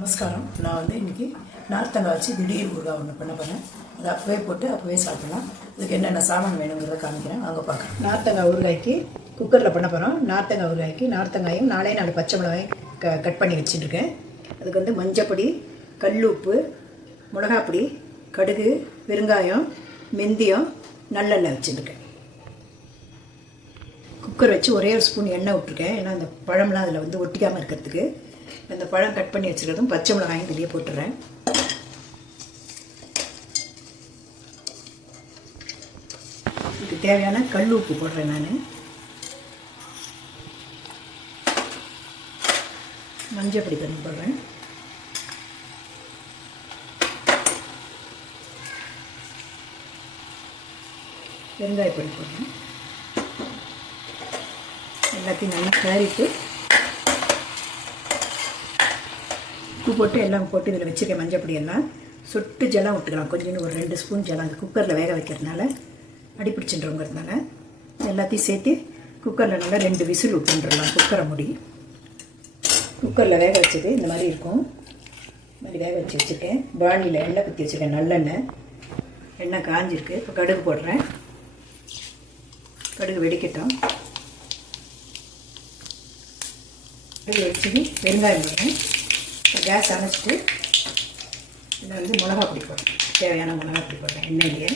நமஸ்காரம். நான் இன்றைக்கி நார்த்தங்காய் வச்சு திடீர் ஊறுகாய் ஒன்று பண்ண போகிறேன். அதை அப்போவே போட்டு அப்போவே சாப்பிடலாம். இதுக்கு என்னென்ன சாமான் வேணுங்கிறத காமிக்கிறேன், வாங்க பார்க்கலாம். நார்த்தங்காய் ஊறுகாய்க்கு குக்கரில் பண்ண போகிறோம். நார்த்தங்காய் ஊறுகாய்க்கு நார்த்தங்காயும் 4 பச்சை மிளகாயும் கட் பண்ணி வச்சுட்டுருக்கேன். அதுக்கு மஞ்சப்பொடி, கல்லுப்பு, மிளகாப்பொடி, கடுகு, பெருங்காயம், வெந்தயம், நல்லெண்ணெய் வச்சுருக்கேன். குக்கர் வச்சு ஒரே ஒரு ஸ்பூன் எண்ணெய் விட்டுருக்கேன். ஏன்னா அந்த பழம்லாம் அதில் ஒட்டிக்காமல் இருக்கிறதுக்கு. இந்த பழம் கட் பண்ணி வச்சுருக்கிறதும் பச்சை மிளகாயும் வெளியே போட்டுறேன். இதுக்கு தேவையான கல் உப்பு போடுறேன். நான் மஞ்சப்பொடி பண்ணி போடுறேன். வெங்காயப்பொடி போடுறேன். எல்லாத்தையும் நல்லா கிளறிட்டு உப்பு போட்டு எல்லாம் போட்டு இதில் வச்சுருக்கேன். மஞ்சப்பொடி எல்லாம் சொட்டு ஜலம் விட்டுக்கலாம். கொஞ்சம் ஒரு 2 ஸ்பூன் ஜலம். அந்த குக்கரில் வேக வைக்கிறதுனால அடிப்பிடிச்சுன்றோங்கிறதுனால எல்லாத்தையும் சேர்த்து குக்கரில் நல்லா 2 விசில் விட்டுன்றலாம். குக்கரை மூடி குக்கரில் வேக வச்சது இந்த மாதிரி இருக்கும். இந்த மாதிரி வேக வச்சு வச்சுருக்கேன். பாணியில் எண்ணெய் ஊற்றி வச்சுருக்கேன். நல்லெண்ணெய். எண்ணெய் காஞ்சிருக்கு. இப்போ கடுகு போடுறேன். கடுகு வெடிக்கட்டும். கடுகு வச்சுட்டு வெங்காயம் போடுறேன். கேஸ் அணைச்சிட்டு இதில் மிளகாப்பொடி போடுறேன். தேவையான மிளகாப்பொடி போடுறேன். எண்ணெயிலேயே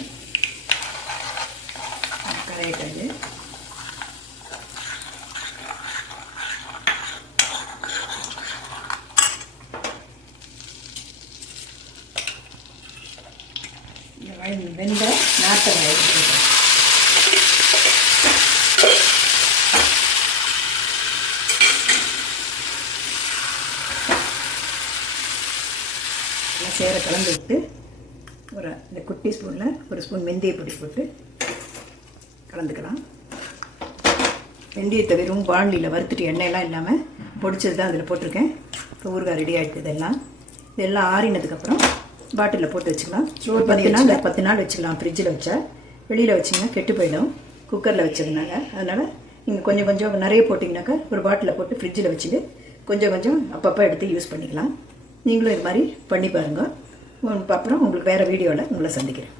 கரையிட்டது. இந்த வெந்த நார்த்தங்காய் போடுறேன். சேர கலந்து விட்டு இந்த குட்டி ஸ்பூனில் ஒரு ஸ்பூன் வெந்தய பொடி போட்டு கலந்துக்கலாம். வெந்தயத்தை வெறும் பாண்டியில் வறுத்துட்டு எண்ணெயெல்லாம் இல்லாமல் பொடிச்சது தான் அதில் போட்டிருக்கேன். இப்போ ஊறுகாய் ரெடி ஆகிடுது. இதெல்லாம் ஆறினதுக்கப்புறம் பாட்டிலில் போட்டு வச்சுக்கலாம். ஸ்டோர் பண்ணிங்கன்னா 10 நாள் வச்சுக்கலாம். ஃப்ரிட்ஜில் வச்சா. வெளியில் வச்சிங்கன்னா கெட்டு போயிடும் குக்கரில் வச்சதுனால. அதனால் நீங்கள் கொஞ்சம் நிறைய போட்டிங்கனாக்கா ஒரு பாட்டிலில் போட்டு ஃப்ரிட்ஜில் வச்சுட்டு கொஞ்சம் அப்பப்போ எடுத்து யூஸ் பண்ணிக்கலாம். நீங்களும் இது மாதிரி பண்ணி பாருங்கள். அப்புறம் உங்களுக்கு வேறு வீடியோவில் உங்களை சந்திக்கிறேன்.